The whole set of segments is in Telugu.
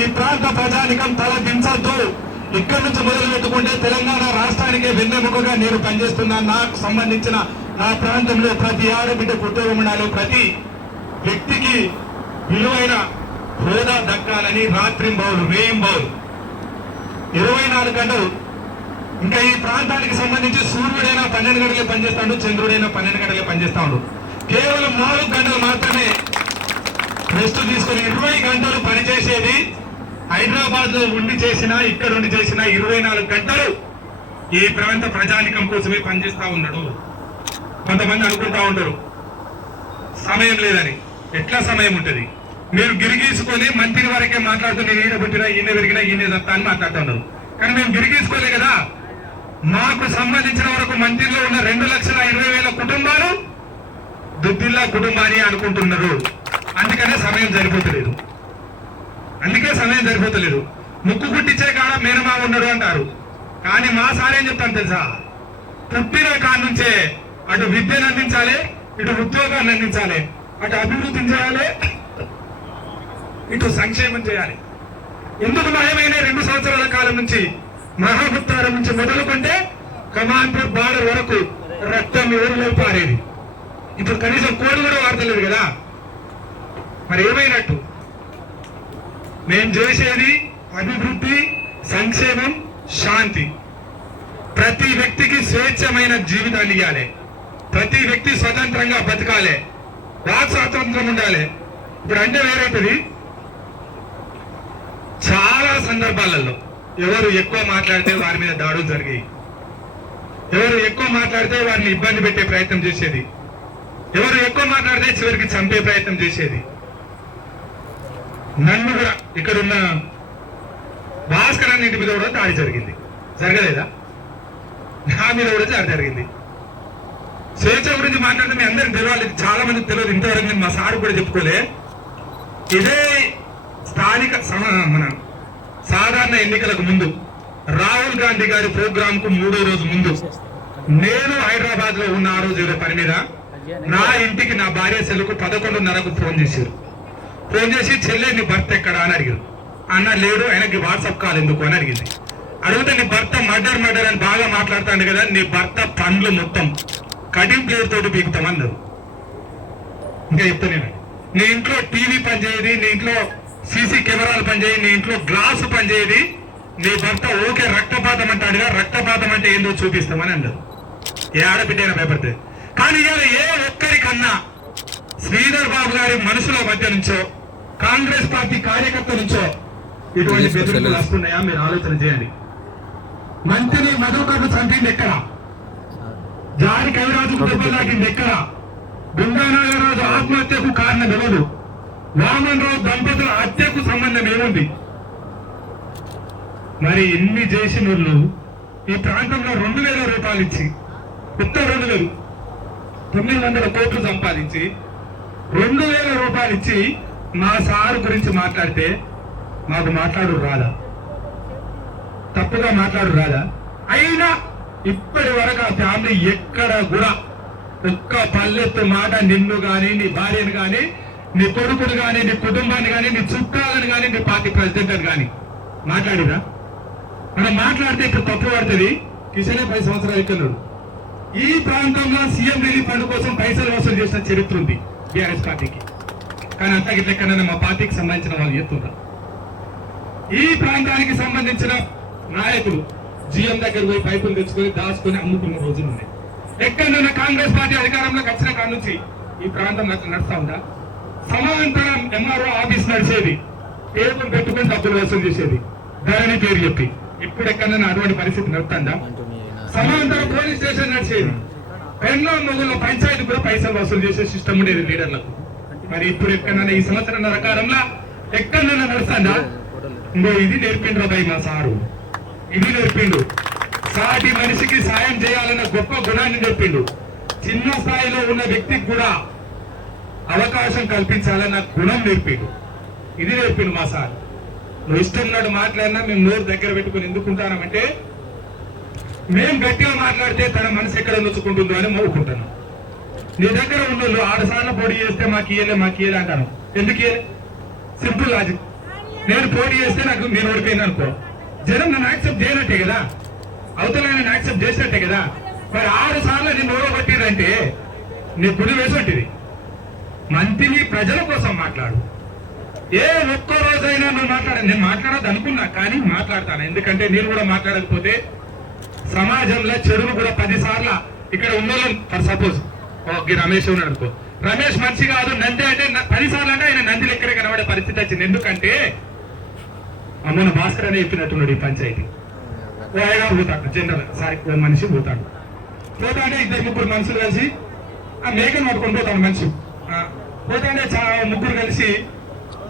ఈ ప్రాంత ప్రజానికం తల దించద్దు. ఇక్కడి నుంచి మొదలు పెట్టుకుంటే తెలంగాణ రాష్ట్రానికి వెన్నెముకగా నేను పనిచేస్తున్నా. నాకు సంబంధించిన నా ప్రాంతంలో ప్రతి ఆడబిడ్డ ఉద్యోగం ఉండాలి ప్రతి వ్యక్తికి విలువైన హోదా దక్కాలని రాత్రింబౌలు వేయింబౌలు ఇరవై నాలుగు గంటలు. ఇంకా ఈ ప్రాంతానికి సంబంధించి సూర్యుడైనా పన్నెండు గంటలే పనిచేస్తాడు చంద్రుడైనా పన్నెండు గంటలే పనిచేస్తాడు. కేవలం నాలుగు గంటలు మాత్రమే రెస్ట్ తీసుకుని ఇరవై గంటలు పనిచేసేది హైదరాబాద్లో ఉండి చేసినా ఇక్కడ ఉండి చేసినా ఇరవై నాలుగు గంటలు ఈ ప్రాంత ప్రజానికం కోసమే పనిచేస్తా ఉన్నాడు. కొంతమంది అనుకుంటా ఉంటారు సమయం లేదని. ఎట్లా సమయం ఉంటుంది? మీరు గిరిగీసుకొని మంత్రి వరకే మాట్లాడుతూ నేను ఈయన పుట్టినా ఈయన పెరిగినా ఈయన దత్తా అని మాట్లాడుతున్నారు కానీ మేము గిరిగీసుకోలే కదా. మాకు సంబంధించిన వరకు మంత్రిలో ఉన్న రెండు లక్షల ఇరవై వేల కుటుంబాలు దుద్దిల్లా కుటుంబాన్ని అనుకుంటున్నారు. అందుకనే సమయం సరిపోతలేదు. అందుకే సమయం సరిపోతలేదు. ముక్కు కుట్టించే కాడ మేనమా ఉండడు అంటారు. కానీ మా సారేం చెప్తాను తెలుసా? పుట్టిన కాడ నుంచే అటు విద్యను అందించాలి ఇటు ఉద్యోగాన్ని అందించాలి అటు అభివృద్ధి చేయాలి ఇటు సంక్షేమం చేయాలి. ఎందుకు మాయమైన రెండు సంవత్సరాల కాలం నుంచి మహాభుత్తారం నుంచి మొదలుకుంటే కమాన్పూర్ బార్డర్ వరకు రక్తం ఎవరిలో పారేది? ఇప్పుడు కనీసం కోడి కూడా వాడతలేదు కదా. మరి ఏమైనట్టు? మేము చేసేది అభివృద్ధి సంక్షేమం శాంతి. ప్రతి వ్యక్తికి స్వేచ్ఛమైన జీవితాన్ని ఇవ్వాలి ప్రతి వ్యక్తి స్వతంత్రంగా బతకాలి. వాక్ స్వాతంత్రం ఉండాలి. ఇప్పుడు అంటే వేరేంటిది? చాలా సందర్భాలలో ఎవరు ఎక్కువ మాట్లాడితే వారి మీద దాడులు జరిగాయి. ఎవరు ఎక్కువ మాట్లాడితే వారిని ఇబ్బంది పెట్టే ప్రయత్నం చేసేది. ఎవరు ఎక్కువ మాట్లాడితే చివరికి చంపే ప్రయత్నం చేసేది. నన్ను కూడా ఇక్కడ ఉన్న భాస్కర్ ఇంటి మీద కూడా దాడి జరిగింది. జరగలేదా? నా మీద కూడా దాడి జరిగింది. స్వేచ్ఛ గురించి మాట్లాడితే మీ అందరికి తెలియాలి. చాలా మంది తెలియదు. ఇంతవరకు నేను మా సార్ కూడా చెప్పుకోలే. ఇదే స్థానిక సమ- మన సాధారణ ఎన్నికలకు ముందు రాహుల్ గాంధీ గారి ప్రోగ్రామ్కు మూడో రోజు ముందు నేను హైదరాబాద్లో ఉన్న ఆ రోజు పని మీద? నా ఇంటికి నా భార్య సెలకు పదకొండున్నరకు ఫోన్ చేశారు. ఫోన్ చేసి చెల్లె నీ భర్త ఎక్కడ? అని అడిగారు. అన్న లేడు ఆయనకి వాట్సాప్ కాల్ ఎందుకు? అని అడిగింది. అడిగితే నీ భర్త మర్డర్ మర్డర్ అని బాగా మాట్లాడుతాడు కదా నీ భర్త పండ్లు మొత్తం కటింగ్ ప్లేయర్ తోటి పీకుతామన్నారు ఇంకా చెప్తా నేను. నీ ఇంట్లో టీవీ పనిచేయదు నీ ఇంట్లో సీసీ కెమెరాలు పనిచేయి నీ ఇంట్లో గ్లాస్ పనిచేయదు నీ భర్త ఓకే రక్తపాతం అంటాడుగా రక్తపాతం అంటే ఏందో చూపిస్తామని అన్నారు. ఏ ఆడబిడ్డైనా భయపడితే. కానీ ఇవాళ ఏ ఒక్కరికన్నా శ్రీధర్ బాబు గారి మనసులో మధ్య నుంచో కాంగ్రెస్ పార్టీ కార్యకర్త నుంచో ఇటువంటి బెదిరింపులు వస్తున్నాయా? మీరు ఆలోచన చేయండి. మంత్రిని మధుకర్ను చంపింది ఎక్కడ? జారి కవిరాజుకు దెబ్బలు తాకింది ఎక్కడ? బృందానాగరాజు ఆత్మహత్యకు కారణం ఎవరు? వామన్ రావు దంపతుల హత్యకు సంబంధం ఏముంది? మరి ఎన్ని చేసిన వాళ్ళు ఈ ప్రాంతంలో రెండు వేల రూపాయలు ఇచ్చి కొత్త రెండు వేలు తొమ్మిది వందల కోట్లు సంపాదించి రెండు వేల రూపాయలు ఇచ్చి మా సార్ గురించి మాట్లాడితే మాకు మాట్లాడు రాదా? తప్పుగా మాట్లాడు రాదా? అయినా ఇప్పటి వరకు ఆ ఫ్యామిలీ ఎక్కడ కూడా ఒక్క పల్లెత్తు మాట నిన్ను కానీ నీ భార్యను కానీ నీ కొడుకును కానీ నీ కుటుంబాన్ని కానీ నీ చుట్టాలను కానీ నీ పార్టీ ప్రెసిడెంట్ అని మాట్లాడిరా? మనం మాట్లాడితే ఇప్పుడు తప్పు పడుతుంది. కిషనే పది సంవత్సరాలు ఎక్కన్నాడు ఈ ప్రాంతంలో సీఎం రిలీఫ్ ఫండ్ కోసం పైసలు వసూలు చేసిన చరిత్ర ఉంది బీఆర్ఎస్ పార్టీకి. కానీ అంతకి గిట్లెక్కడైనా మా పార్టీకి సంబంధించిన వాళ్ళు చెప్తున్నారు ఈ ప్రాంతానికి సంబంధించిన నాయకులు జిఎం దగ్గర పోయి పైపులు తెచ్చుకొని దాచుకొని అమ్ముకున్న రోజులు ఉన్నాయి. ఎక్కడైనా కాంగ్రెస్ పార్టీ అధికారంలోకి వచ్చిన కాడ నుంచి ఈ ప్రాంతం నడుస్తా ఉందా? సమాంతరం ఎంఆర్ఓ ఆఫీస్ నడిచేది. పేపర్ పెట్టుకుని డబ్బులు వసూలు చేసేది. ధరణి పేరు చెప్పి. ఇప్పుడు ఎక్కడైనా అటువంటి పరిస్థితి నడుతుందా సమాంతరం పోలీస్ స్టేషన్ నడిచేది. ఎన్నో మొగుళ్ళ పంచాయతీ కూడా పైసలు వసూలు చేసే సిస్టమ్ ఉండేది లీడర్లకు. మరి ఇప్పుడు ఎక్కడన్నా ఈ సంవత్సరం ప్రకారంలో ఎక్కడన్నా నడుస్తుందా? ఇంకో ఇది నేర్పిండ్రు అబ్బాయి మా సారు. ఇది నేర్పిండు. సాటి మనిషికి సాయం చేయాలన్న గొప్ప గుణాన్ని నేర్పిండు. చిన్న స్థాయిలో ఉన్న వ్యక్తికి కూడా అవకాశం కల్పించాలన్న గుణం నేర్పిండు. ఇది నేర్పిండు మా సార్. నువ్వు ఇష్టం నాడు మాట్లాడినా మేము నోరు దగ్గర పెట్టుకుని ఎందుకుంటానంటే మేము గట్టిగా మాట్లాడితే తన మనసు ఎక్కడ నొచ్చుకుంటుందో అని మోకుంటున్నాం నీ దగ్గర ఉండు ఆరు సార్లు పొడి చేస్తే మాకు ఇయ్యలే మాకు ఇయ్యలే అంటాను. ఎందుకు ఇయ్యలే? సింపుల్ లాజిక్ నేను పోటీ చేస్తే నాకు నేను ఓడిపోయింది అనుకో. జనం నన్ను యాక్సెప్ట్ చేయనట్టే కదా? అవతల ఆయన యాక్సెప్ట్ చేసినట్టే కదా? మరి ఆరు సార్లు నేను ఓడగొట్టిరంటే నీ గుడి వేసొట్టిది మంత్రిని ప్రజల కోసం మాట్లాడు. ఏ ఒక్క రోజైనా నువ్వు మాట్లాడ నేను మాట్లాడదు అనుకున్నా కానీ మాట్లాడతాను. ఎందుకంటే నేను కూడా మాట్లాడకపోతే సమాజంలో చెరువు కూడా పది సార్లు ఇక్కడ ఉన్న ఫర్ సపోజ్ ఓకే రమేష్ ఉన్నాడు అనుకో. రమేష్ మనిషి కాదు నంది అంటే పదిసార్లు అంటే ఆయన నంది లెక్కనే కనబడే పరిస్థితి వచ్చింది. ఎందుకంటే అమ్మన భాస్కర్ అనే చెప్పినట్టున్నాడు ఈ పంచాయతీ. ఆయన పోతాడు జనరల్ సారీ ఓ మనిషి పోతాడు. పోతాడే ఇద్దరు ముగ్గురు మనుషులు కలిసి ఆ మేకను పట్టుకొని పోతాడు మనిషి. ఆ, పోతాడే ముగ్గురు కలిసి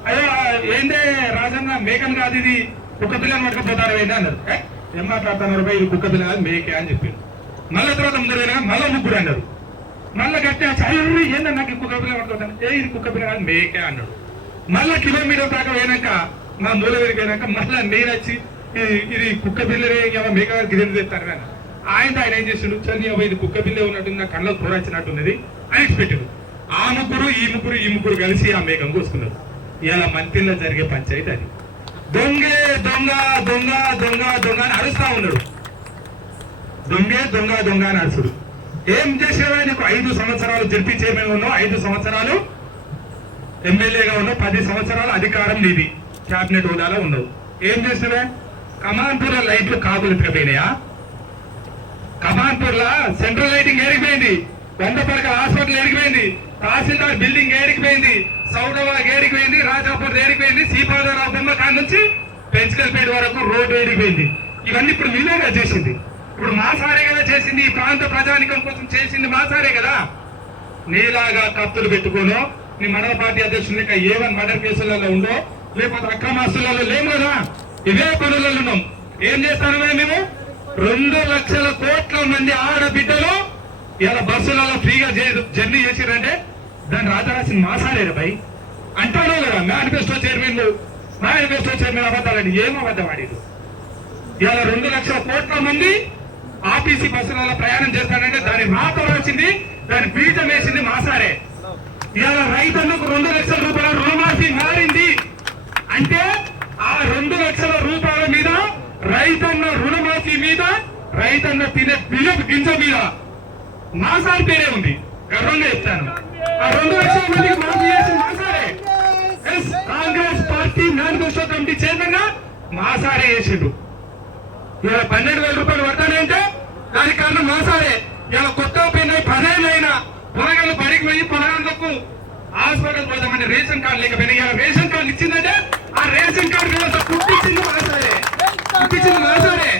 అయ్యో ఏందే రాజన్న మేకను కాదు ఇది కుక్క పిల్లని పట్టుకుపోతారు ఏంటి అన్నారు. "ఏ, ఏం మాట్లాడుతున్నారు బా ఇది కుక్క పిల్ల కాదు మేకే అని చెప్పారు మళ్ళీ తర్వాత ముందరైనా మళ్ళీ ముగ్గురు అన్నారు. మళ్ళీ గట్టి చాలు ఏంటన్నా నాకు ఈ కుక్క పిల్ల పట్టుకుంటాను ఏ ఇది కుక్క పిల్ల కాదు మేకే అన్నాడు. మళ్ళా కిలోమీటర్ దాకా పోయినాక మా మూల పోయినాక మళ్ళా నేను వచ్చి "ఇది- కుక్క పిల్లరే ఏమో మేక గారికి తెస్తాను తెస్తారు ఆయన ఆయన ఏం చేసాడు? చని ఇది కుక్క పిల్ల ఉన్నట్టుంది నా కళ్ళకు కూరచ్చినట్టున్నది అని పెట్టాడు ఆ ముగ్గురు ఈ ముగ్గురు ఈ ముగ్గురు కలిసి ఆ మేకం కోసుకున్నారు. ఇలా మంత్రిలో జరిగే పంచాయతీ అది. దొంగే దొంగ దొంగ దొంగ దొంగ అని అరుస్తా ఉన్నాడు. దొంగే దొంగ దొంగ అని అరుసుడు ఏం చేసేవా నీకు ఐదు సంవత్సరాలు జడ్పీ చైర్మన్ ఉన్నావు ఐదు సంవత్సరాలు ఎమ్మెల్యేగా ఉన్నావు పది సంవత్సరాల అధికారం నీది క్యాబినెట్ హోదాలో ఉండవు ఏం చేసినవే కమాన్పూర్ లైట్లు కాపులు ఎత్తుకపోయినాయా కమాన్పూర్ లా సెంట్రల్ లైటింగ్ ఏడికిపోయింది వంద పడకల హాస్పిటల్ ఏడికిపోయింది తహసీల్దార్ బిల్డింగ్ ఏడికిపోయింది సౌడవా ఏడికిపోయింది రాజాపూర్ ఏడికిపోయింది శ్రీపాదరావు బొమ్మ కాడ నుంచి పెంచుకల్పేట వరకు రోడ్డు ఏడికిపోయింది ఇవన్నీ ఇప్పుడు విలేగా చేసింది. ఇప్పుడు మా సారే కదా చేసింది ఈ ప్రాంత ప్రజానికం కోసం చేసింది మా సారే కదా. నీలాగా కత్తులు పెట్టుకోను నీ మండల పార్టీ అధ్యక్షుడు ఏవన్ మర్డర్ కేసులలో ఉండో లేకపోతే అక్రమాస్తులలో లేము కదా. ఇవే పనులలో ఉన్నాం. ఏం చేస్తాను మేము? రెండు లక్షల కోట్ల మంది ఆడబిడ్డలు ఇలా బస్సులలో ఫ్రీగా జర్నీ చేసిరంటే దాన్ని రాజరాసిన మాసాలేరు భయ్. అంటాడు కదా మేనిఫెస్టో చైర్మన్ మేనిఫెస్టో చైర్మన్ అబద్ధాలని ఏం అబద్ధం ఆడిదు ఇలా రెండు లక్షల కోట్ల మంది ఆర్టీసీ బస్సులలో ప్రయాణం చేస్తాడంటే దాని రాత వచ్చింది దాని బీజం వేసింది మాసారే ఇవాళ రైతన్నకు రెండు లక్షల రూపాయల రుణమాఫీ మారింది. అంటే ఆ రెండు లక్షల రూపాయల మీద రైతన్న రుణమాఫీ మీద రైతన్న తినే బియ్యపు గింజ మీద మాసారి పేరే ఉంది. గర్వంగా చెప్తాను. ఆ రెండు లక్షల మందికి మాఫీ చేసి మాసారే ఎస్ కాంగ్రెస్ పార్టీ మేనిఫెస్టో కమిటీ చైర్మన్గా మాసారే చేసిండు. ఇలా పన్నెండు వేల రూపాయలు పడతానంటే దానికి కారణం మోసాలే. ఇలా కొత్త పోయిన పదేళ్ళైనా పొలగళ్ళు బడికి పోయి పొలగళ్ళకు హాస్పిటల్ పోదామని రేషన్ కార్డు లేకపోయినా ఇలా రేషన్ కార్డు ఇచ్చిందంటే ఆ రేషన్ కార్డు పుట్టించింది మాసారే పుట్టించింది మాసారే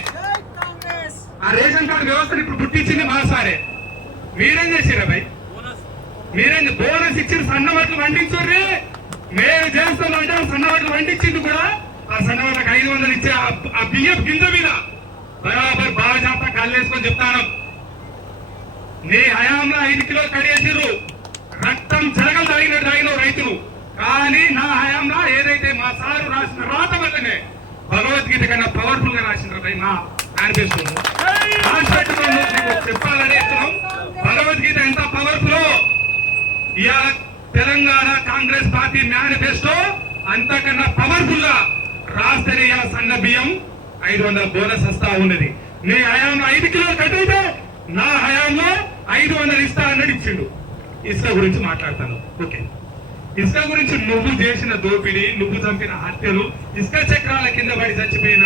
ఆ రేషన్ కార్డు వ్యవస్థను ఇప్పుడు పుట్టించింది మాసారే మీరేం చేసిరా భయ్ మీరేం బోనస్ ఇచ్చిన సన్న వడ్లు వండించుర్రి మేము చేస్తున్నాం అంటే ఆ సన్న కూడా ఆ సన్న ఐదు వందలు ఇచ్చే ఆ బియ్యం గింజ మీద. బరాబర్ బాగా చేత కళ్ళేసుకొని చెప్తాను. నీ హయాంలో ఐదు కిలోలు కడిగేసిర్రు రక్తం జరగలు తాగినట్టు తాగిన రైతులు. కానీ నా హయాంలో ఏదైతే మా సారు రాసిన రాత వల్లనే భగవద్గీత కన్నా పవర్ఫుల్గా రాసిన మా చెప్పాలని భగవద్గీత ఎంత పవర్ఫుల్ ఇవాళ తెలంగాణ కాంగ్రెస్ పార్టీ మేనిఫెస్టో అంతకన్నా పవర్ఫుల్గా రాస్తేనే సన్న బియ్యం. ఐదు వందల బోనస్ వస్తా ఉన్నది. నీ హయాంలో ఐదు కిలోలు కట్టయితే నా హయాంలో ఐదు వందలు ఇస్తా అన్నది ఇచ్చిండు. ఇసుక గురించి మాట్లాడతాను. ఓకే. ఇసుక గురించి నువ్వు చేసిన దోపిడీ నువ్వు చంపిన హత్యలు ఇసుక చక్రాల కింద పడి చచ్చిపోయిన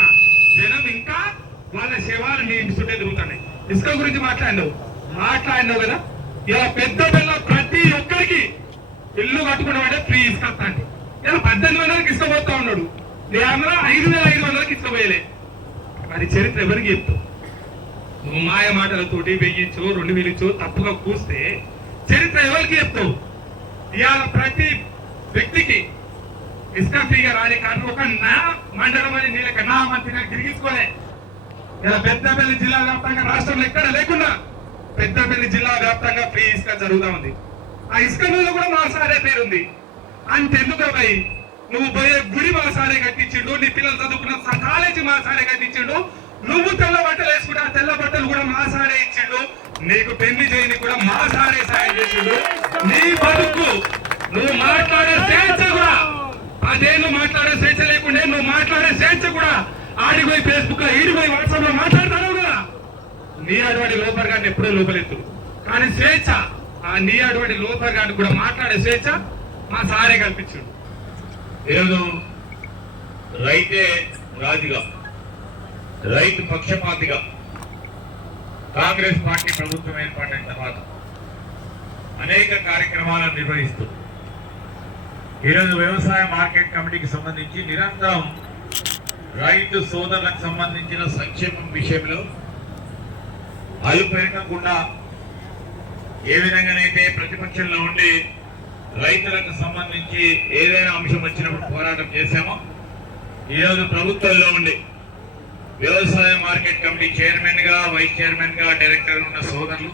జనం ఇంకా వాళ్ళ శవాలు నీ ఇంటి చుట్టే తిరుగుతున్నాయి. ఇసుక గురించి మాట్లాడినావు? మాట్లాడినావు కదా? ఇలా పెద్ద పిల్ల ప్రతి ఒక్కరికి ఇల్లు కట్టుకున్న వాడే ఫ్రీ ఇసుక అండి ఇలా పద్దెనిమిది వందలకి ఇసుక పోతా ఉన్నాడు. ఏమన్నా ఐదు వేల ఐదు వందలకి ఇసుక పోయలే. మరి చరిత్ర ఎవరికి చెప్తావు? నువ్వు మాయ మాటలతోటి వెయ్యించు రెండు వేలు తప్పుగా కూస్తే చరిత్ర ఎవరికి చెప్తావు? ఇవాళ ప్రతి వ్యక్తికి ఇసుక ఫ్రీగా రాలే కానీ ఒక నా మండలం అని నీళ్ళకి నా మంత్రిగా తిరిగించుకోలే. ఇలా పెద్దపల్లి జిల్లా వ్యాప్తంగా రాష్ట్రంలో ఎక్కడ లేకుండా పెద్దపల్లి జిల్లా వ్యాప్తంగా ఫ్రీ ఇసుక జరుగుతా ఉంది. ఆ ఇసుక మీద కూడా మా సారే పేరుంది. అంతెందుకు అబ్బాయి నువ్వు పోయే గుడి మా సారే కట్టించిండు నీ పిల్లలు చదువుకున్న కాలేజీ మా సారే కట్టించిండు నువ్వు తెల్ల బట్టలు వేసుకుంటే ఆ తెల్ల బట్టలు కూడా మా సారే ఇచ్చిండు నీకు పెళ్ళి చేయని కూడా మా సారే సాయం చేసిండు. నీ బతుకు నువ్వు మాట్లాడే స్వేచ్ఛ కూడా అదేను మాట్లాడే స్వేచ్ఛ లేకుండా నువ్వు మాట్లాడే స్వేచ్ఛ కూడా ఆడిపోయి ఫేస్బుక్లో ఈడిపోయి వాట్సాప్లో మాట్లాడతాను కదా. నీ అటువంటి లోపర్ గారిని ఎప్పుడూ లోపలెత్తు. కానీ స్వేచ్ఛ ఆ నీ అటువంటి లోపర్ గారిని కూడా మాట్లాడే స్వేచ్ఛ మా సారే కల్పించుడు. ఈరోజు రైతే రాజుగా రైతు పక్షపాతిగా కాంగ్రెస్ పార్టీ ప్రభుత్వం ఏర్పడిన తర్వాత అనేక కార్యక్రమాలను నిర్వహిస్తూ ఈరోజు వ్యవసాయ మార్కెట్ కమిటీకి సంబంధించి నిరంతరం రైతు సోదరులకు సంబంధించిన సంక్షేమం విషయంలో అలుపెరగకుండా ఏ విధంగానైతే ప్రతిపక్షంలో ఉండి రైతులకు సంబంధించి ఏదైనా అంశం వచ్చినప్పుడు పోరాటం చేశామో ఈరోజు ప్రభుత్వంలో ఉండి వ్యవసాయ మార్కెట్ కమిటీ చైర్మన్గా వైస్ చైర్మన్గా డైరెక్టర్ ఉన్న సోదరులు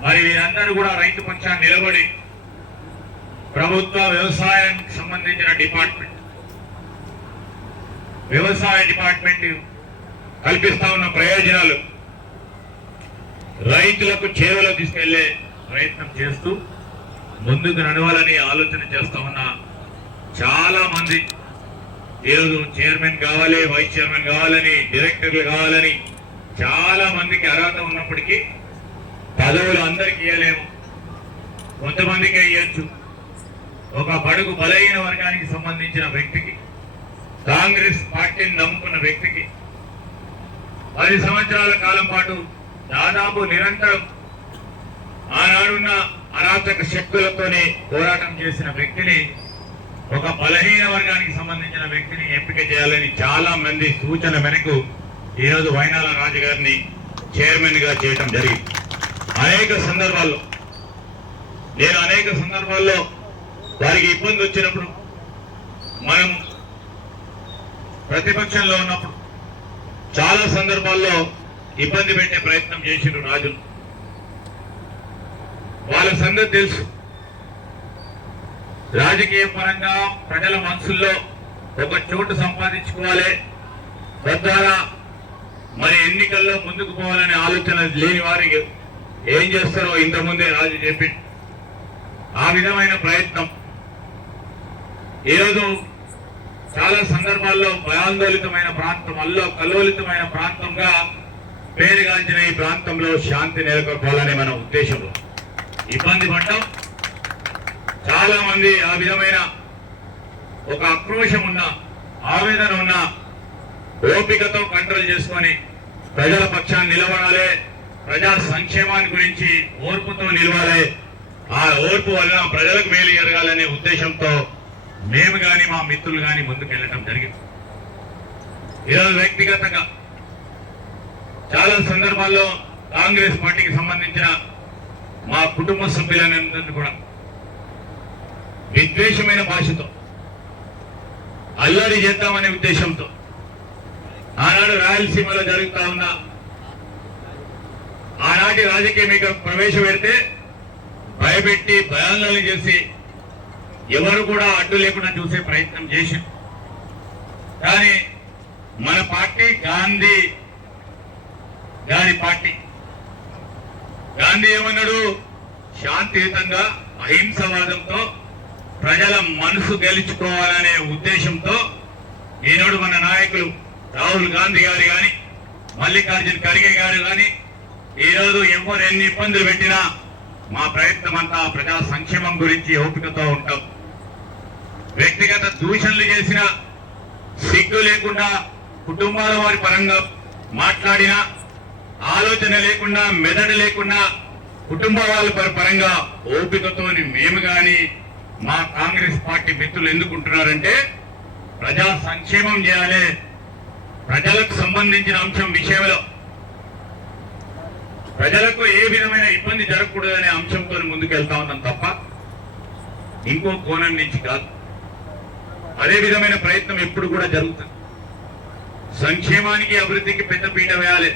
మరి వీరందరూ కూడా రైతు పక్షాన్ని నిలబడి ప్రభుత్వ వ్యవసాయానికి సంబంధించిన డిపార్ట్మెంట్ వ్యవసాయ డిపార్ట్మెంట్ కల్పిస్తా ఉన్న ప్రయోజనాలు రైతులకు చేరువలో తీసుకెళ్ళే ప్రయత్నం చేస్తూ ముందుకు నడవాలని ఆలోచన చేస్తా ఉన్న చాలా మంది ఏదో చైర్మన్ కావాలి వైస్ చైర్మన్ కావాలని డైరెక్టర్లు కావాలని చాలా మందికి అర్హత ఉన్నప్పటికీ పదవులు అందరికి ఇవ్వలేము కొంతమందికే ఇవ్వచ్చు ఒక బడుగు బలహీన వర్గానికి సంబంధించిన వ్యక్తికి కాంగ్రెస్ పార్టీని నమ్ముకున్న వ్యక్తికి పది సంవత్సరాల కాలం పాటు దాదాపు నిరంతరం ఆనాడున్న అరాచక శక్తులతోనే పోరాటం చేసిన వ్యక్తిని ఒక బలహీన వర్గానికి సంబంధించిన వ్యక్తిని ఎంపిక చేయాలని చాలా మంది సూచన మేరకు ఈరోజు వైనాల రాజు గారిని చైర్మన్గా చేయటం జరిగింది. అనేక సందర్భాల్లో నేను అనేక సందర్భాల్లో వారికి ఇబ్బంది వచ్చినప్పుడు మనం ప్రతిపక్షంలో ఉన్నప్పుడు చాలా సందర్భాల్లో ఇబ్బంది పెట్టే ప్రయత్నం చేసిండ్రు రాజును వాళ్ళ సంగతి తెలుసు. రాజకీయ పరంగా ప్రజల మనసుల్లో ఒక చోటు సంపాదించుకోవాలి. తద్వారా మరి ఎన్నికల్లో ముందుకు పోవాలనే ఆలోచన లేని వారికి ఏం చేస్తారో ఇంతకుముందే రాజు చెప్పి ఆ విధమైన ప్రయత్నం. ఈరోజు చాలా సందర్భాల్లో భయాందోళితమైన ప్రాంతం అల్లో కల్లోలితమైన ప్రాంతంగా పేరుగాంచిన ఈ ప్రాంతంలో శాంతి నెలకొల్పాలనే మన ఉద్దేశంలో ఇబ్బంది పడ్డాం. చాలా మంది ఆ విధమైన ఒక ఆక్రోషం ఉన్న ఆవేదన ఉన్న ఓపికతో కంట్రోల్ చేసుకొని ప్రజల పక్షాన్ని నిలబడాలి ప్రజా సంక్షేమాన్ని గురించి ఓర్పుతో నిలవాలి. ఆ ఓర్పు వల్ల ప్రజలకు మేలు జరగాలనే ఉద్దేశంతో మేము గాని మా మిత్రులు గాని ముందుకెళ్ళటం జరిగింది. ఈరోజు వ్యక్తిగతంగా చాలా సందర్భాల్లో కాంగ్రెస్ పార్టీకి సంబంధించిన మా కుటుంబ సభ్యులందరినీ కూడా విద్వేషమైన భాషతో అల్లరి చేద్దామనే ఉద్దేశంతో ఆనాడు రాయలసీమలో జరుగుతా ఉన్న ఆనాటి రాజకీయ ప్రవేశపెడితే భయపెట్టి భయాందోళన చేసి ఎవరు కూడా అడ్డు లేకుండా చూసే ప్రయత్నం చేసి కానీ మన పార్టీ గాంధీ గారి పార్టీ గాంధీ ఏమన్నాడు? శాంతియుతంగా అహింసవాదంతో ప్రజల మనసు గెలుచుకోవాలనే ఉద్దేశంతో ఈనాడు మన నాయకులు రాహుల్ గాంధీ గారు కానీ మల్లికార్జున్ ఖర్గే గారు కానీ ఈరోజు ఎవరు ఎన్ని ఇబ్బందులు పెట్టినా మా ప్రయత్నం అంతా ప్రజా సంక్షేమం గురించి ఓపికతో ఉంటాం. వ్యక్తిగత దూషణలు చేసిన సిగ్గు లేకుండా కుటుంబాల వారి పరంగా మాట్లాడినా ఆలోచన లేకుండా మెదడు లేకుండా కుటుంబ వాళ్ళ పరంగా ఓపికతో మేము గాని మా కాంగ్రెస్ పార్టీ మిత్రులు ఎందుకుంటున్నారంటే ప్రజా సంక్షేమం చేయాలి. ప్రజలకు సంబంధించిన అంశం విషయంలో. ప్రజలకు ఏ విధమైన ఇబ్బంది జరగకూడదనే అంశంతో ముందుకు వెళ్తా ఉన్నాం తప్ప ఇంకో కోణం నుంచి కాదు. అదే విధమైన ప్రయత్నం ఎప్పుడు కూడా జరుగుతుంది. సంక్షేమానికి అభివృద్ధికి పెద్దపీట వేయాలి.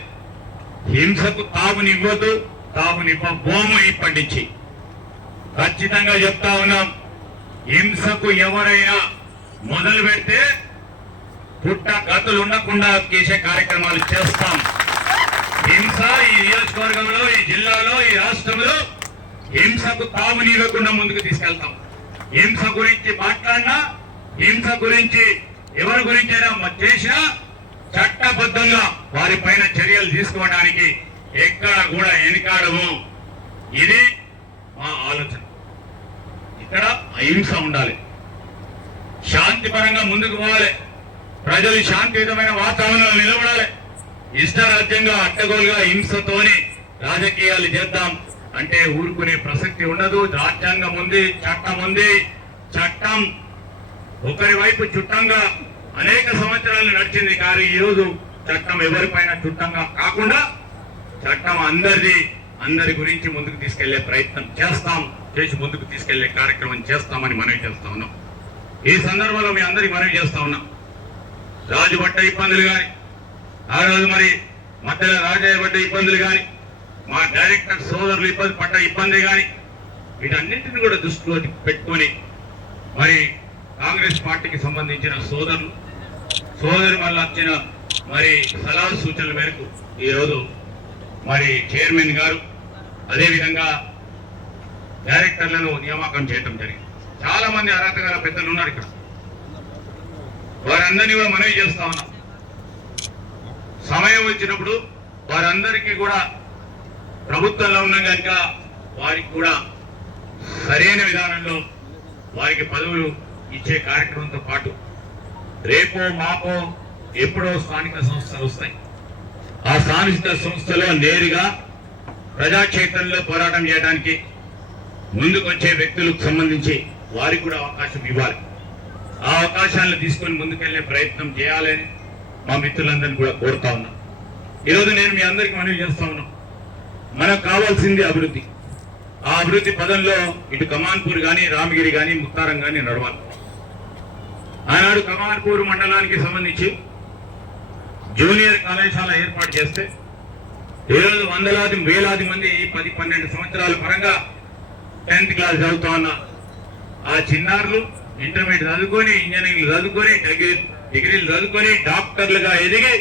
హింసకు తావునివ్వద్దు తావునివ్వబోము ఇప్పటి నుంచి. ఖచ్చితంగా చెప్తా ఉన్నాం హింసకు ఎవరైనా మొదలు పెడితే పుట్ట గతులు ఉండకుండా చేసే కార్యక్రమాలు చేస్తాం. హింస ఈ నియోజకవర్గంలో ఈ జిల్లాలో ఈ రాష్ట్రంలో హింసకు తామునివ్వకుండా ముందుకు తీసుకెళ్తాం. హింస గురించి మాట్లాడినా హింస గురించి ఎవరి గురించి అయినా చేసినా చట్టబద్ధంగా వారిపైన చర్యలు తీసుకోవడానికి ఎక్కడ కూడా వెనుకాడము. ఇది మా ఆలోచన. ఇక్కడ అహింస ఉండాలి. శాంతిపరంగా ముందుకు పోవాలి. ప్రజలు శాంతియుతమైన వాతావరణంలో నిలబడాలి. ఇష్టరాజ్యంగా అడ్డగోలుగా హింసతోని రాజకీయాలు చేద్దాం అంటే ఊరుకునే ప్రసక్తి ఉండదు. రాజ్యాంగం ఉంది చట్టం ఉంది. చట్టం ఒకరి వైపు చుట్టంగా అనేక సంవత్సరాలు నడిచింది. కానీ ఈ రోజు చట్టం ఎవరిపైన చుట్టంగా కాకుండా చట్టం అందరిది అందరి గురించి ముందుకు తీసుకెళ్ళే ప్రయత్నం చేస్తాం చేసి ముందుకు తీసుకెళ్ళే కార్యక్రమం చేస్తామని మనవి చేస్తా ఉన్నాం. ఈ సందర్భంలో మీ అందరికి మనవి చేస్తా ఉన్నాం. రాజు పట్ట ఇబ్బందులు కానీ ఆ రోజు మరి మధ్యలో రాజయ్య పడ్డ ఇబ్బందులు కానీ మా డైరెక్టర్ సోదరులు ఇబ్బంది పడ్డ ఇబ్బంది కానీ వీటన్నింటిని కూడా దృష్టిలో పెట్టుకొని మరి కాంగ్రెస్ పార్టీకి సంబంధించిన సోదరులు సోదరు వల్ల వచ్చిన మరి సలహా సూచనల మేరకు ఈరోజు మరి చైర్మన్ గారు అదేవిధంగా డైరెక్టర్లను నియామకం చేయటం జరిగింది. చాలా మంది అర్హత గల పెద్దలు ఉన్నారు ఇక్కడ. వారందరినీ కూడా మనవి చేస్తా ఉన్నాం. సమయం వచ్చినప్పుడు వారందరికీ కూడా ప్రభుత్వంలో ఉన్న కనుక వారికి కూడా సరైన విధానంలో వారికి పదవులు ఇచ్చే కార్యక్రమంతో పాటు రేపో మాపో ఎప్పుడో స్థానిక సంస్థలు వస్తాయి. ఆ స్థానిక సంస్థలో నేరుగా ప్రజాక్షేత్రంలో పోరాటం చేయడానికి ముందుకొచ్చే వ్యక్తులకు సంబంధించి వారికి కూడా అవకాశం ఇవ్వాలి. ఆ అవకాశాలను తీసుకొని ముందుకెళ్ళే ప్రయత్నం చేయాలని మా మిత్రులందరినీ కూడా కోరుతా ఉన్నాం. ఈరోజు నేను మీ అందరికీ మనవి చేస్తా ఉన్నాం. మనకు కావాల్సింది అభివృద్ధి. ఆ అభివృద్ధి పదంలో ఇటు కమాన్పూర్ కానీ రామగిరి కానీ ముత్తారం కానీ నడవాలి. ఆనాడు కమాన్పూర్ మండలానికి సంబంధించి జూనియర్ కళాశాల ఏర్పాటు చేస్తే ఈరోజు వందలాది వేలాది మంది పది పన్నెండు సంవత్సరాల పరంగా టెన్త్ క్లాస్ చదువుతా ఉన్న ఆ చిన్నారులు ఇంటర్మీడియట్ చదువుకొని ఇంజనీరింగ్ చదువుకొని డిగ్రీ డిగ్రీలు చదువుకొని డాక్టర్లుగా ఎదిగి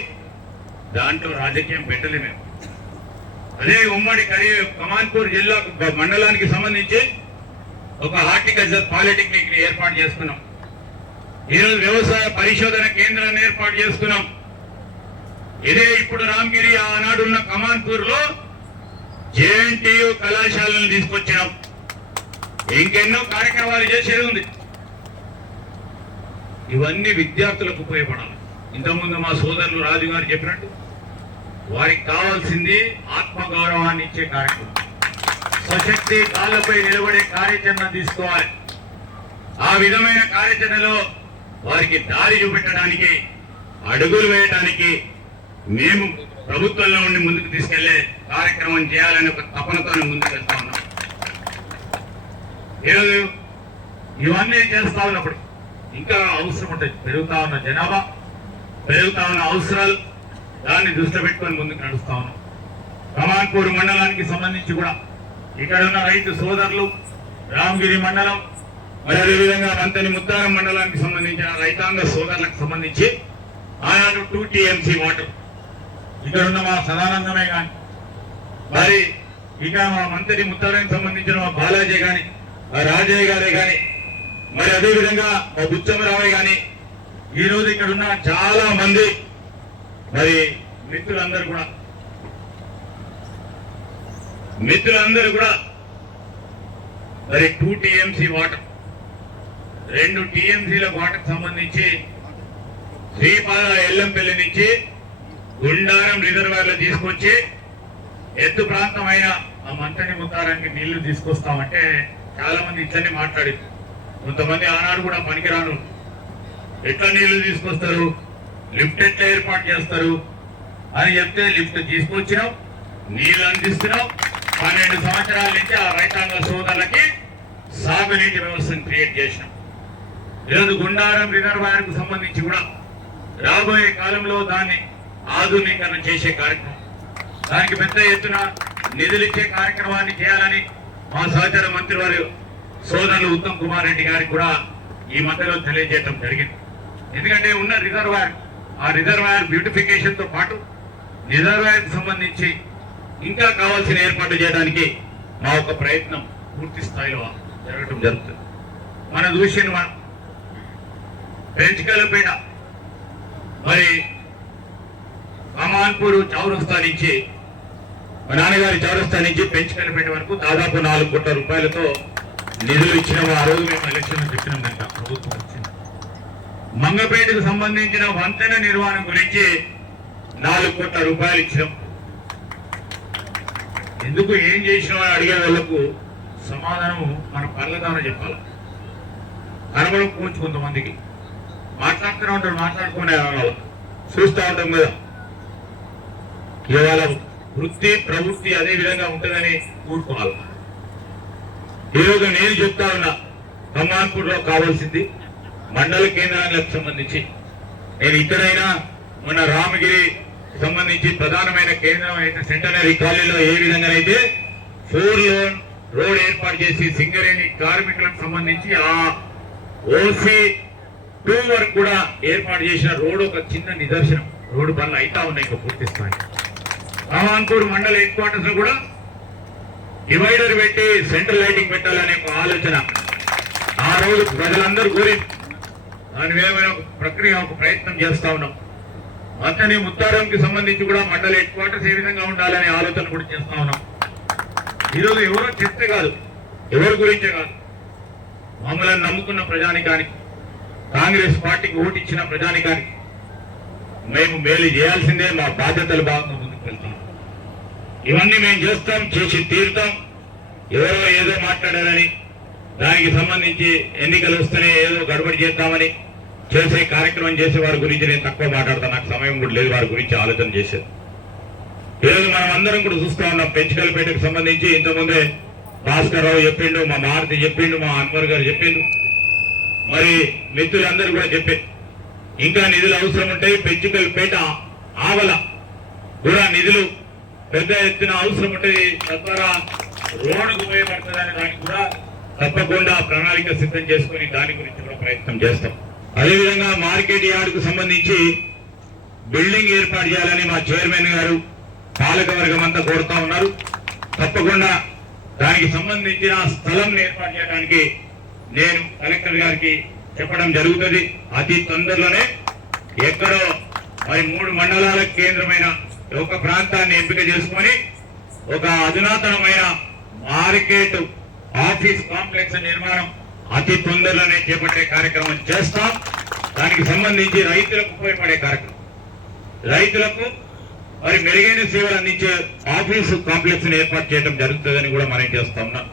దాంట్లో రాజకీయం పెట్టలే మేము. అదే ఉమ్మడి కరీ కమాన్పూర్ జిల్లా మండలానికి సంబంధించి ఒక హార్టికల్చర్ పాలిటెక్నిక్ ఏర్పాటు చేసుకున్నాం. ఈరోజు వ్యవసాయ పరిశోధన కేంద్రాన్ని ఏర్పాటు చేసుకున్నాం. ఇదే ఇప్పుడు రామగిరి ఆనాడున్న కమాన్పూర్లో జేఎన్టీయు కళాశాలను తీసుకొచ్చినాం. ఇంకెన్నో కార్యక్రమాలు చేసేది ఉంది. ఇవన్నీ విద్యార్థులకు ఉపయోగపడాలి. ఇంతకుముందు మా సోదరులు రాజు గారు చెప్పినట్టు వారికి కావాల్సింది ఆత్మగౌరవాన్ని ఇచ్చే కార్యక్రమం. స్వశక్తి కాళ్ళపై నిలబడే కార్యాచరణ తీసుకోవాలి. ఆ విధమైన కార్యాచరణలో వారికి దారి చూపెట్టడానికి అడుగులు వేయడానికి మేము ప్రభుత్వంలో ఉండి ముందుకు తీసుకెళ్ళే కార్యక్రమం చేయాలని ఒక తపనతో ముందుకు వెళ్తా ఉన్నాం. ఈరోజు ఇవన్నీ చేస్తా ఉన్నప్పుడు ఇంకా అవసరం ఉంటుంది పెరుగుతా ఉన్న జనాభా పెరుగుతా ఉన్న అవసరాలు దాన్ని దృష్టిలో పెట్టుకొని ముందుకు నడుస్తా ఉన్నాం. కమాన్పూర్ మండలానికి సంబంధించి కూడా ఇక్కడ ఉన్న రైతు సోదరులు రామగిరి మండలం మరి అదేవిధంగా మంతని ముత్తారం మండలానికి సంబంధించిన రైతాంగ సోదరులకు సంబంధించి ఆనాడు టూ టీఎంసీ వాటర్ ఇక్కడ ఉన్న మా సదానందమే కానీ మరి ఇక మా మంత్రి ముత్తారానికి సంబంధించిన మా బాలాజీ కానీ మా రాజయ్య గారే కానీ మరి అదే విధంగా మా బుచ్చమరావయ్య కానీ ఈరోజు ఇక్కడ ఉన్న చాలా మంది మరి మిత్రులందరూ కూడా మిత్రులందరూ కూడా మరి టూ టీఎంసీ వాటర్ రెండు టీఎంసీల వాటర్ సంబంధించి శ్రీపాద ఎల్లంపల్లి నుంచి గుండారం రిజర్వాయర్లు తీసుకొచ్చి ఎత్తు ప్రాంతమైన ఆ మంటని ముత్తారానికి నీళ్ళు తీసుకొస్తామంటే చాలా మంది ఇట్లనే మాట్లాడింది కొంతమంది ఆనాడు కూడా పనికిరాను. ఎట్లా నీళ్ళు తీసుకొస్తారు? లిఫ్ట్ ఎట్లా ఏర్పాటు చేస్తారు? అని చెప్తే లిఫ్ట్ తీసుకొచ్చినాం నీళ్ళు అందిస్తున్నాం. పన్నెండు సంవత్సరాల నుంచి ఆ రైతాంగ సోదరులకి సాగునీటి వ్యవస్థను క్రియేట్ చేసినాం. ఈరోజు గుండారం రిజర్వాయర్కు సంబంధించి కూడా రాబోయే కాలంలో దాన్ని ఆధునీకరణ చేసే కార్యక్రమం. దానికి పెద్ద ఎత్తున నిధులు ఇచ్చే కార్యక్రమాన్ని చేయాలని మా సహచర మంత్రి వారు సోదరులు ఉత్తమ్ కుమార్ రెడ్డి గారికి కూడా ఈ మధ్యలో తెలియజేయడం జరిగింది. ఎందుకంటే ఉన్న రిజర్వాయర్ ఆ రిజర్వాయర్ బ్యూటిఫికేషన్తో పాటు రిజర్వాయర్ సంబంధించి ఇంకా కావాల్సిన ఏర్పాటు చేయడానికి మా ఒక ప్రయత్నం పూర్తి స్థాయిలో జరగటం జరుగుతుంది. మనం చూసిన మనం పెంచుకలపేట మరి కాన్పూర్ చౌరస్తా నుంచి మా నాన్నగారి చౌరస్తా నుంచి పెట్టే వరకు దాదాపు నాలుగు కోట్ల రూపాయలతో నిధులు ఇచ్చిన ఆ రోజు మేము ఎలక్షన్ చెప్పినాం కనుక ప్రభుత్వం వచ్చింది. మంగపేటకు సంబంధించిన వంతెన నిర్వహణ గురించి నాలుగు కోట్ల రూపాయలు ఇచ్చినాం. ఎందుకు ఏం చేసినావు అని అడిగే వాళ్ళకు సమాధానం మన పర్లదాన చెప్పాలి. కనబడకపోవచ్చు కొంతమందికి. మాట్లాడుతూనే ఉంటారు మాట్లాడుకునే వాళ్ళు. చూస్తూ ఉంటాం కదా. ఇవాళ వృత్తి ప్రవృత్తి అదే విధంగా ఉంటుందని కూడుకున్నారు ఈరోజు నేను చెప్తా ఉన్నా కమాన్పూర్లో కావాల్సింది మండల కేంద్రాలకు సంబంధించి. నేను ఇక్కడైనా మన రామగిరి సంబంధించి ప్రధానమైన కేంద్రం అయితే సెంటనరీ కాలనీలో ఏ విధంగానైతే ఫోర్ లోన్ రోడ్ ఏర్పాటు చేసి సింగరేణి కార్మికులకు సంబంధించి ఆ ఓసీ టూ వరకు కూడా ఏర్పాటు చేసిన రోడ్ ఒక చిన్న నిదర్శనం. రోడ్డు పనులు అయితా ఉన్నాయి ఇంకా పూర్తి స్థాయి రామాన్పూర్ మండల హెడ్ క్వార్టర్స్లో కూడా డివైడర్ పెట్టి సెంట్రల్ లైటింగ్ పెట్టాలనే ఒక ఆలోచన. ఆ రోజు ప్రజలందరూ కోరి దాని మీద ఒక ప్రక్రియ ఒక ప్రయత్నం చేస్తా ఉన్నాం. అతని ముత్తారంకి సంబంధించి కూడా మండల హెడ్ క్వార్టర్స్ ఏ విధంగా ఉండాలనే ఆలోచన కూడా చేస్తా ఉన్నాం. ఈరోజు ఎవరో చెప్తే కాదు ఎవరి గురించే కాదు. మమ్మల్ని నమ్ముకున్న ప్రజానికానికి కాంగ్రెస్ పార్టీకి ఓటిచ్చిన ప్రజానికానికి మేము మేలు చేయాల్సిందే మా బాధ్యతలు భాగంగా ముందుకు వెళ్తాం ఇవన్నీ మేము చేస్తాం చేసి తీరుతాం. ఎవరో ఏదో మాట్లాడారని దానికి సంబంధించి ఎన్నికలు వస్తేనే ఏదో గడబడి చేద్దామని చేసే కార్యక్రమం చేసే వారి గురించి నేను తక్కువ మాట్లాడతాను నాకు సమయం కూడా లేదు వారి గురించి ఆలోచన చేసేది. ఈరోజు మనం అందరం కూడా చూస్తా ఉన్నాం. పెంచుకలపేటకు సంబంధించి ఇంతకుముందే భాస్కర్ రావు చెప్పిండు మా మారుతి చెప్పిండు మా అన్వర్ గారు చెప్పిండు. మరి మిత్రులందరూ కూడా చెప్పారు ఇంకా నిధులు అవసరం ఉంటాయి పెంచుకల్పేట ఆవల కూడా నిధులు పెద్ద ఎత్తున అవసరం ఉంటుంది తద్వారా రోడ్డుకు ఉపయోగపడుతుందనే దానికి కూడా తప్పకుండా ప్రణాళిక సిద్ధం చేసుకుని దాని గురించి కూడా ప్రయత్నం చేస్తాం. అదేవిధంగా మార్కెట్ యార్డుకు సంబంధించి బిల్డింగ్ ఏర్పాటు చేయాలని మా చైర్మన్ గారు పాలకవర్గం అంతా కోరుతా ఉన్నారు. తప్పకుండా దానికి సంబంధించిన స్థలం ఏర్పాటు చేయడానికి నేను కలెక్టర్ గారికి చెప్పడం జరుగుతుంది. అతి తొందరలోనే ఎక్కడో మరి మూడు మండలాల కేంద్రమైన ఒక ప్రాంతాన్ని ఎంపిక చేసుకొని ఒక అధునాతనమైన మార్కెట్ ఆఫీస్ కాంప్లెక్స్ నిర్మాణం అతి తొందరలోనే చేపట్టే కార్యక్రమం చేస్తాం. దానికి సంబంధించి రైతులకు ఉపయోగపడే కార్యక్రమం. రైతులకు మరి మెరుగైన సేవలు అందించే ఆఫీసు కాంప్లెక్స్ ఏర్పాటు చేయడం జరుగుతుందని కూడా మనం చేస్తా ఉన్నాం.